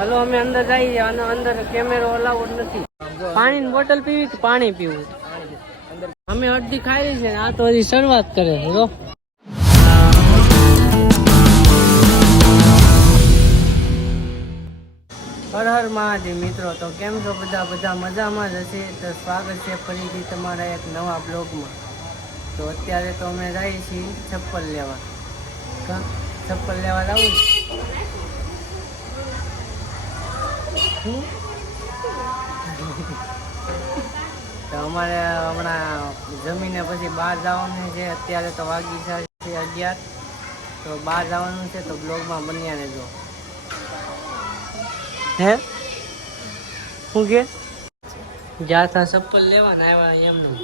Hello અમે અંદર જઈએ અને અંદર કેમેરો અલાઉડ નથી. પાણીની બોટલ પીવી કે પાણી પીવું? અમે અડધી ખાઈ છે આ તો હજી શરૂઆત કરે છે. જો હર હર મહાદેવ મિત્રો. તો કેમ છો બધા મજામાં જ હશે. તો સ્વાગત છે ફરીથી તમારા એક નવા બ્લોગમાં. તો અત્યારે તો અમે જઈએ છીએ ચપ્પલ લેવા. ચપ્પલ લેવા જવું તો અમારે હમણાં જમીને પછી બહાર જવાનું છે. અત્યારે તો વાગી છે 11. તો બહાર જવાનું છે તો બ્લોગમાં બન્યા રહેજો. હે શું કે ગયા હતા ચપ્પલ લેવાના આવ્યા એમનું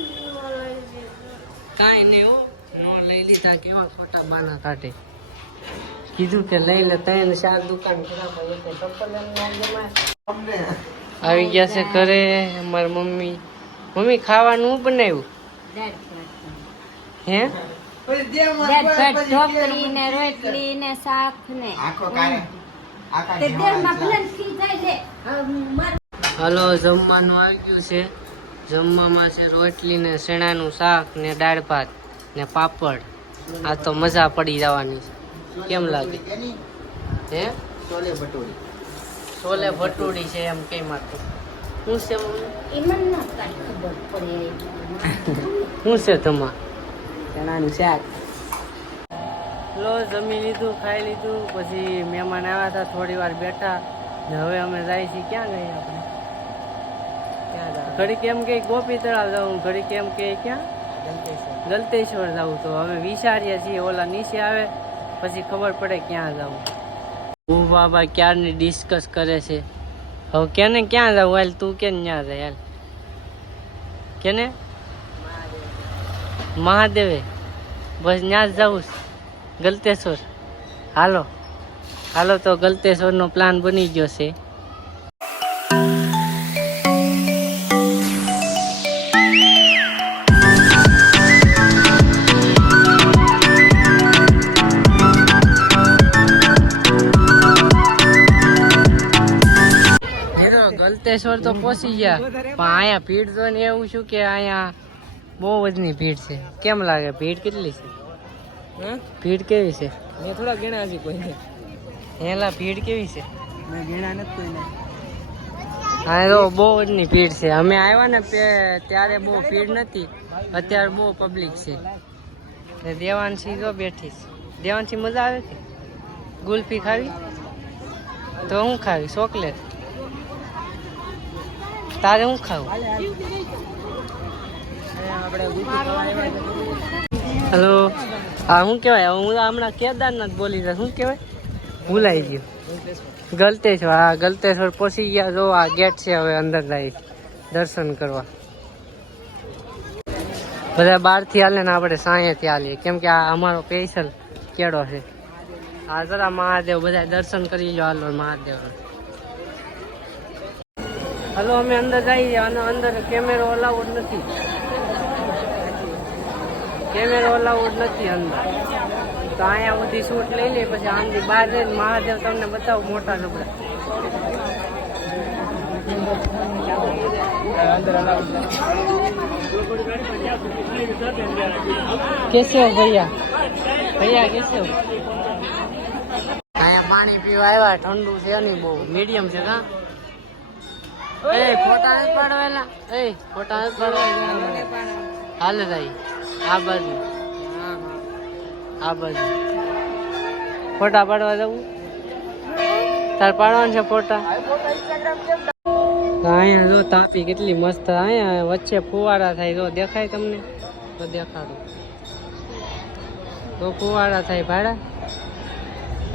કાંઈ નહીં હો. નો લઈ લીધા કેવા ખોટા બાના કાઢે. કીધું કે લઈ લે 3-4 દુકાન ખરાબ ચપ્પલ આવી ગયા છે ઘરે. અમારી મમ્મી ખાવાનું શું બનાવ્યું? હે ઢોકળી ને રોટલી ને શાક ને હલો જમવાનું આવી ગયું છે. જમવામાં છે રોટલી ને ચણાનું શાક ને દાળ ભાત ને પાપડ. આ તો મજા પડી જવાની છે. કેમ લાગે? હે છોલે ભટુડી છે એમ કઈ મારતું શું છે શું છે તમા? ચણાનું શાક. લો જમી લીધું ખાઈ લીધું પછી મહેમાન આવ્યા હતા થોડી વાર બેઠા ને હવે અમે જાય છીએ. ક્યાં ગઈએ આપણે? ઘડી કેમ કે ગોપી તળાવ જવું, ઘડી કેમ કે ક્યાં ગલતેશ્વર જવું. તો હવે વિચારીએ છીએ ઓલા નીચે આવે પછી ખબર પડે ક્યાં જવું. હું બાબા ક્યારની ડિસ્કસ કરે છે. હવે કેને ક્યાં જવું? હાલ તું કેમ ત્યાં જાય? હાલ કેને મહાદેવે બસ ત્યાં જ જવું ગલતેશ્વર. હાલો તો ગલતેશ્વરનો પ્લાન બની ગયો છે. ગલતેશ્વર તો પહોંચી ગયા પણ અહીંયા ભીડ તો ને એવું શું કે અહીંયા બહુ વધની ભીડ છે. કેમ લાગે ભીડ કેટલી છે? ભીડ કેવી છે? મેં થોડા ગણ્યા છે કોઈને. હેલા ભીડ કેવી છે? મેં ગણ્યા નથી કોઈને. હા તો બહુ વધની ભીડ છે. અમે આવ્યા ને ત્યારે બહુ ભીડ નથી, અત્યારે બહુ પબ્લિક છે. દેવાંશી જો બેઠી છે. દેવાંશી મજા આવે કે? ગુલ્ફી ખાવી તો હું ખાવી ચોકલેટ. તારે હું ખાવું? હેલો હા શું કહેવાય? હું હમણાં કેદારનાથ બોલી રહ્યા. શું કહેવાય? ભૂલાઈ ગયું. ગલતેશ્વર. હા ગલતેશ્વર પહોંચી ગયા. જો આ ગેટ છે. હવે અંદર જાય દર્શન કરવા. બધા બહારથી હાલે ને આપણે સાંયેથી હાલીએ કેમ કે આ અમારો સ્પેશિયલ કેળો છે. આ જરા મહાદેવ બધા દર્શન કરી લો. હાલો મહાદેવ. હલો અમે અંદર જઈએ અને અંદર કેમેરો અલાઉડ નથી. કેમેરો અલાઉડ નથી અંદર. તો અહીંયા બધી શૂટ લઈ લે પછી આમથી બહાર જઈને મહાદેવ તમને બતાવું મોટા જબરા. કેસે હો ભૈયા કેસે હો? અહીંયા પાણી પીવા આવ્યા. ઠંડુ છે નહીં બહુ, મીડિયમ છે. કા ફોટા નથી પાડવાના? ફોટા નથી પાડવા. હાલે ભાઈ આ બાજુ ફોટા પાડવા જવું. તાર પાડવાનું છે ફોટા? અહીંયા જો તાપી કેટલી મસ્ત. અહીંયા વચ્ચે ફુવારા થાય. જો દેખાય તમને? તો દેખાડો. તો ફુવારા થાય ભાડા.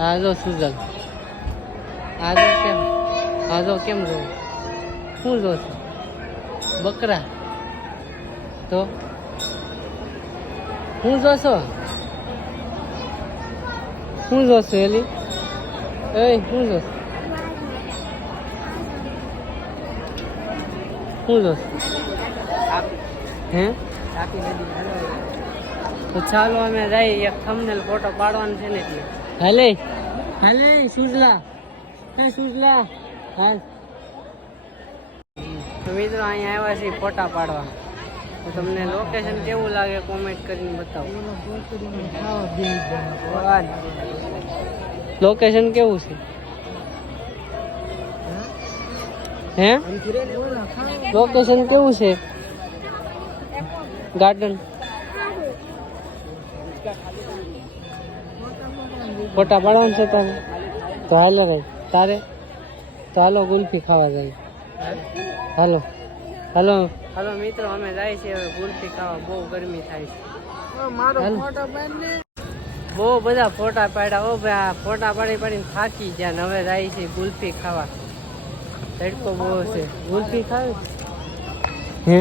આ જો સુજલ. આ જો કેમ જોવું? શું જોશે? બકરા. તો હું જોશો? શું જોશો એલી? શું જોશો? શું જોશો? હે તો ચાલો અમે જઈએ. એક થંબનેલ ફોટો પાડવાનો છે ને એટલે. હાલે સુજલા. સુજલા હા તો મિત્રો અહીંયા આવ્યા છીએ ફોટા પાડવા. તો તમને લોકેશન કેવું લાગે કોમેન્ટ કરીને બતાવો. લોકેશન કેવું છે હે? લોકેશન કેવું છે? ગાર્ડન ફોટા પાડવાનું છે તારે? તો હાલો ભાઈ તારે તો હાલો ગુલ્ફી ખાવા જાય. હાલો હાલો હાલો મિત્રો અમે જાય છે હવે ગુલ્ફી ખાવા. બહુ ગરમી થાય છે. બહુ બધા ફોટા પાડ્યા. ઓ ભાઈ આ ફોટા પાડી પાડીને થાકી ગયા ને હવે જાય છે ગુલ્ફી ખાવા. તડકો બહુ છે. ગુલ્ફી ખાવી હે?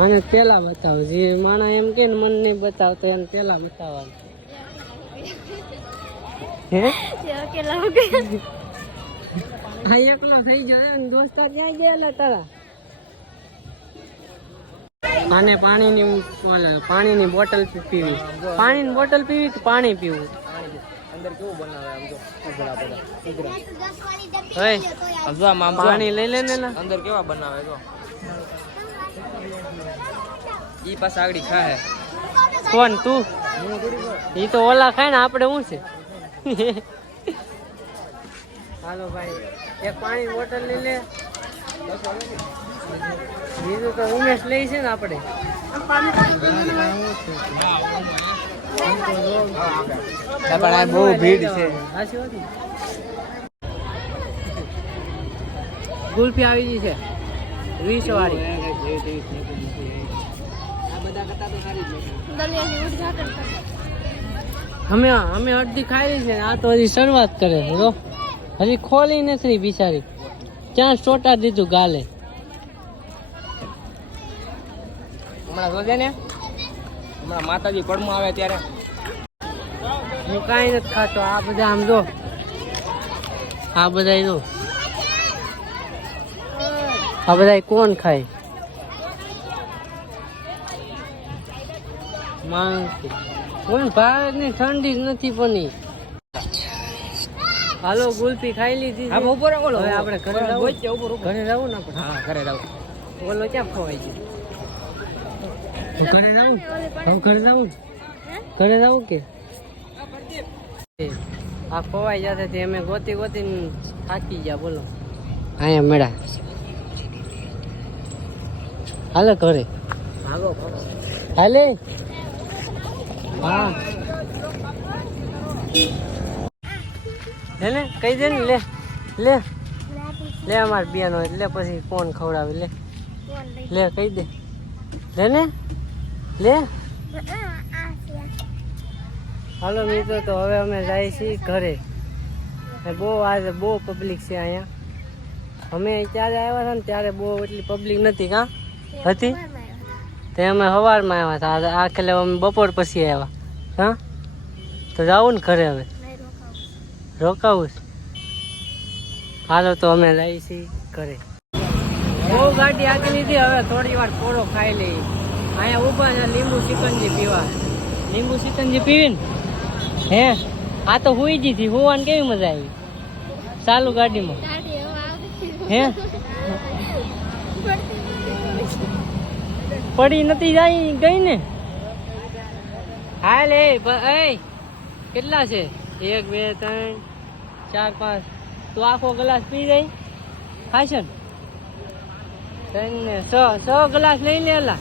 આને પેલા બતાવો. જે માણા એમ કે ને મન નહીં બતાવતો એને પેલા બતાવવાનું હે? હા એકલો થઈ ગયો ને દોસ્તા ક્યાં ગયા તારા? આને પાણીની બોટલ પીવી. પાણીની બોટલ પીવી કે પાણી પીવું? અંદર કેવું બનાવે આમ જો ઉગરા બધા. પાણી લઈ લે ને અંદર કેવા બનાવે જો. ઈ પાછા આગળી ખાય. કોણ તું? ઈ તો ઓલા ખાય ને આપણે શું છે? હાલો ભાઈ એક પાણી બોટલ લઈ લે. બીજું તો ઉમેશ લઈ છે ને આપણે. બહુ ભીડ છે. ગુલ્ફી આવી ગઈ છે 20 વાળી. અમે અડધી ખાઈ છે. આ તો હજી શરૂઆત કરે છે. તો હજી ખોલી નથી બિચારી. ક્યાં ચોટા દીધું ગાલે. હમણાં જોજે ને હમણાં માતાજી પડમાં આવે ત્યારે હું કાંઈ નથી ખાતો. આ બધા આમ જો આ બધા જો આ બધા કોણ ખાય? માણસ કોણ ભારત ની ઠંડી જ નથી પણ. હાલો ગુલ્ફી ખાઈ લીધી. હવે આપણે ઘરે જવું. ઘરે જવું ને આપણે. હા ઘરે જવું. ઓલો ક્યાં ખવાઈ ગયું? ઘરે જવું. ઘરે જવું. ઘરે જવું કે આ ખોવાઈ જશે. અમે ગોતી ગોતીને થાકી ગયા. બોલો અહીંયા મેળા. હાલે ઘરે હાલે. હા ને કહી દે ને. લે લે લે અમારે બેન હોય એટલે પછી કોણ ખવડાવે. લે લે કહી દે. લે ને લે. હાલો મિત્રો તો હવે અમે જાય છીએ ઘરે. બહુ આજે બહુ પબ્લિક છે અહીંયા. અમે ત્યારે આવ્યા હતા ને ત્યારે બહુ એટલી પબ્લિક નથી. કાં હતી તે અમે સવારમાં આવ્યા હતા. આ ખેલે અમે બપોર પછી આવ્યા. હા તો જાવું ને ઘરે હવે. રોકાવું છે. હાલો તો અમે જઈએ છીએ ઘરે. બહુ ગાડી આગળ લીધી. હવે થોડી વાર પોળો ખાઈ લઈ. અહીંયા ઊભા છે લીંબુ સિકંજી પીવા. લીંબુ સિકંજી પીવીને હે આ તો હુઈ ગઈ હતી. હોવાની કેવી મજા આવી ચાલુ ગાડીમાં હે? પડી નથી જાય ગઈ ને. હાલ એ કેટલા છે? 1 2 3 4 5. તું આખો ગ્લાસ પી જાય ખાશે ને? 3 ને 6 ગ્લાસ લઈ લે. એલા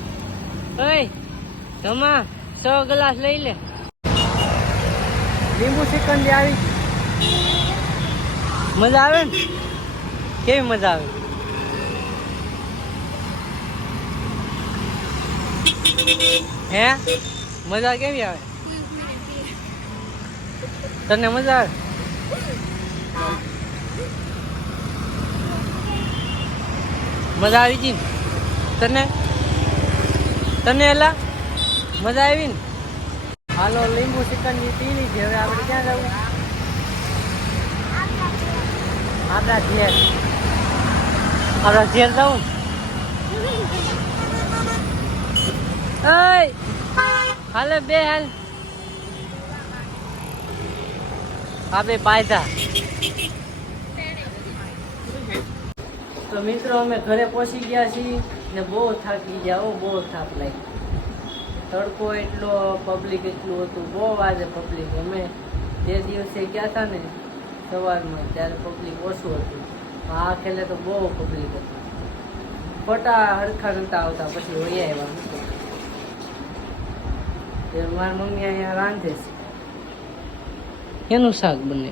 ધમા 6 ગ્લાસ લઈ લે. લીંબુ સિકંજી આવી. મજા આવે ને? કેવી મજા આવે? હે મજા કેવી આવે? તને મજા આવે? મજા આવી ગઈ તને? તને એલા મજા આવી ને? હાલો લીંબુ સિકંજી પી લીધી. હવે આપણે ક્યાં જવું? આપણા ઘેર જવું. હાલે બે હાલ. આ બે પાયથા તો મિત્રો અમે ઘરે પહોંચી ગયા છીએ ને બહુ થાકી ગયા, બહુ થાક લાગી. તડકો એટલો, પબ્લિક એટલું હતું, બહુ આજે પબ્લિક. અમે જે દિવસે ગયા હતા ને સવારમાં ત્યારે પબ્લિક ઓછું હતું, આ ખેલે તો બહુ પબ્લિક હતું. ફોટા હરખા નતા આવતા, પછી વહી આવ્યા. મારી મમ્મી અહીંયા રાંધે છે. એનું શાક બને